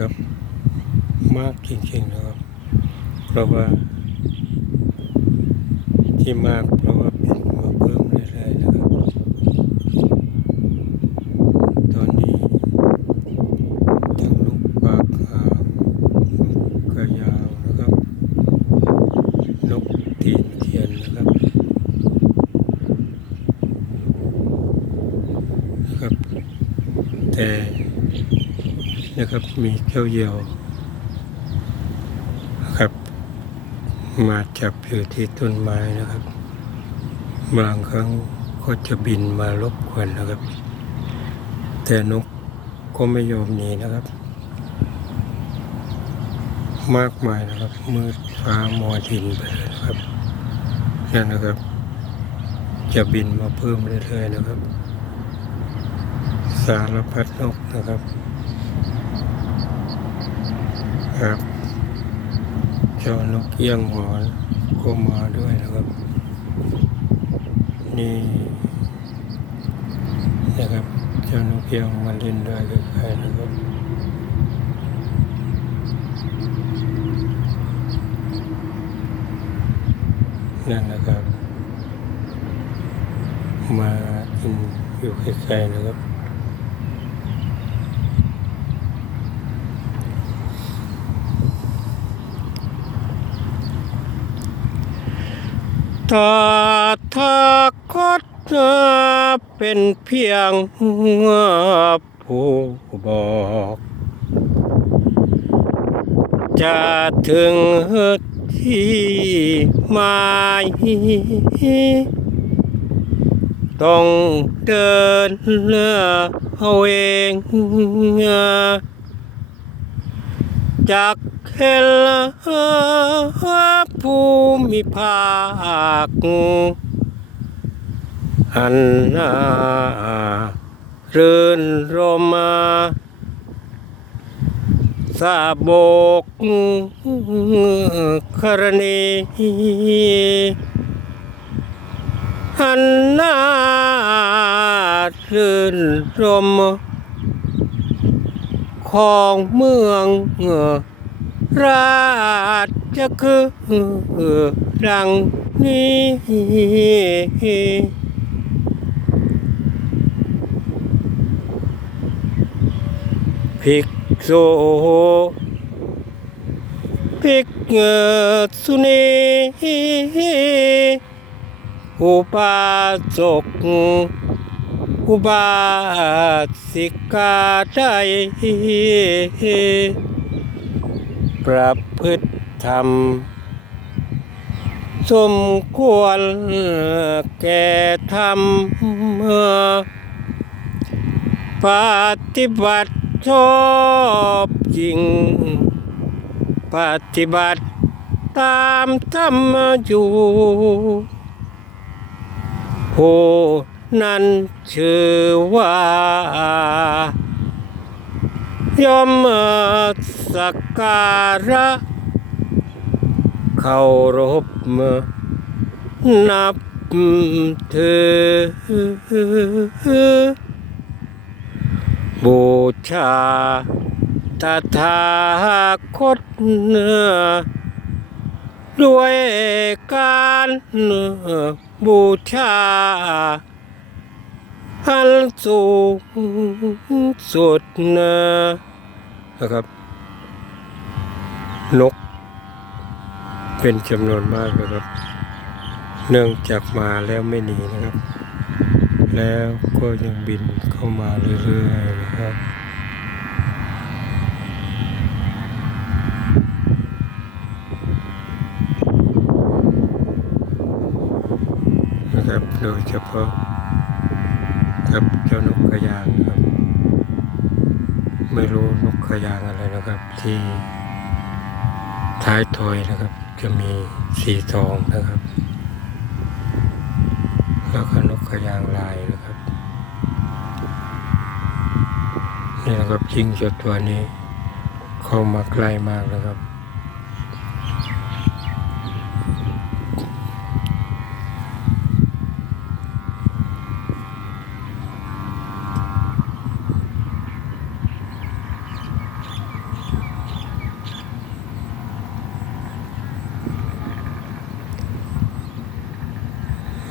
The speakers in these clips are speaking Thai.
นะครับ มากจริงๆนะครับ เพราะว่า ที่มากเพราะว่าบินมาเพิ่มเรื่อยๆนะครับ ตอนนี้ทั้งนกปากหางนกกระยาวนะครับนกตีนเทียนนะครับนะครับแต่ นะครับ มีเจ้าเยี่ยวครับ มาจับอยู่ที่ต้นไม้นะครับ บางครั้งก็จะบินมารบกวนนะครับ แต่นกก็ไม่ยอมหนีนะครับ มากมายนะครับ มืดฟ้ามัวดินไปเลยนะครับนั่นนะครับ จะบินมาเพิ่มเรื่อยๆนะครับ สารพัดนกนะครับ ครับเจ้านกเอี้ยงหอนก็มาด้วยนะครับ นี่นะครับเจ้านกเอี้ยงมาเล่นด้วยใกล้ๆนะครับนั่นนะครับ มากินอยู่ใกล้ๆนะครับ ตาทาคตเป็นเพียงผู้บอก จะถึงที่หมายต้องเดินเอาเองจาก เห็นภูมิภาคอันน่ารื่นรมาสาบกครณีอันน่ารื่นรมของเมืองเอ ราชคือดังนี้ ภิกษุภิกษุณีอุปาสกอุบาสิกาได้ ประพฤติธรรม สมควรแก่ธรรมปฏิบัติชอบจริง ปฏิบัติตามธรรมอยู่ผู้นั้นชื่อว่ายม สักการะเคารพนับถือบูชาตถาคตด้วยการบูชาอันสูงสุดนะครับ นก เป็นจำนวนมากนะครับ เนื่องจากมาแล้วไม่หนีนะครับ แล้วก็ยังบินเข้ามาเรื่อยๆนะครับนะครับโดยเฉพาะกับเจ้านกกระยางนครับ ไม่รู้นกกระยางอะไรนะครับที่ ท้ายถอยนะครับ จะมีสีทองนะครับ แล้วก็นกกระยางลายนะครับ นี่นะครับยิงจดตัวนี้ เข้ามาใกล้มากนะครับ น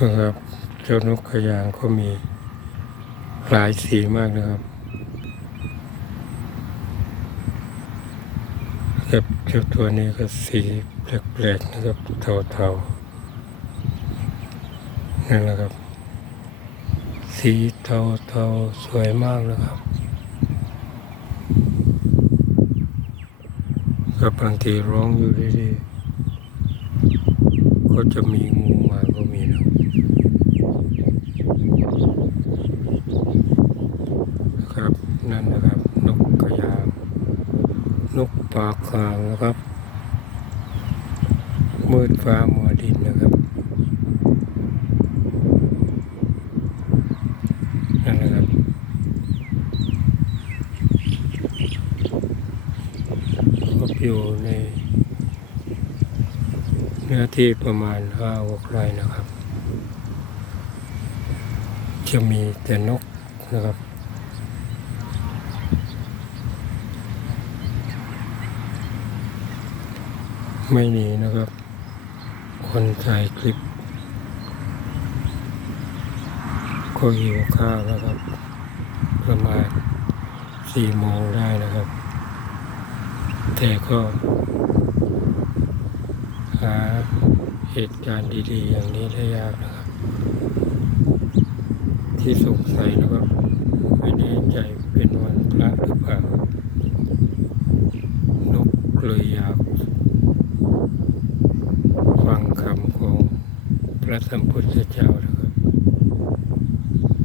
นะครับ เจ้านกกระยางก็มีหลายสีมากนะครับครับเจ้าตัวนี้ก็สีแปลกๆนะครับเทาๆนั่นแหละครับ สีเทาๆสวยมากนะครับก็บางทีร้องอยู่ดีๆก็จะมีงูมาก็มีนะ ครับนั่นนะครับ นกกระยางนกปากกลางนะครับ มืดฟ้ามัวดินนะครับนั่นนะครับก็อยู่ในเนื้อที่ประมาณห้าหกไร่นะครับ จะมีแต่นกนะครับ ไม่หนีนะครับ คนถ่ายคลิป ก็หิวข้าวแล้วครับ ประมาณสี่โมงได้นะครับ แต่ก็หาเหตุการณ์ดีๆอย่างนี้ได้ยากนะครับ ที่สงสัยนะครับไม่แน่ใจเป็นวันพระหรือเปล่านกเลยอยากฟังคำของพระสัมพุทธเจ้า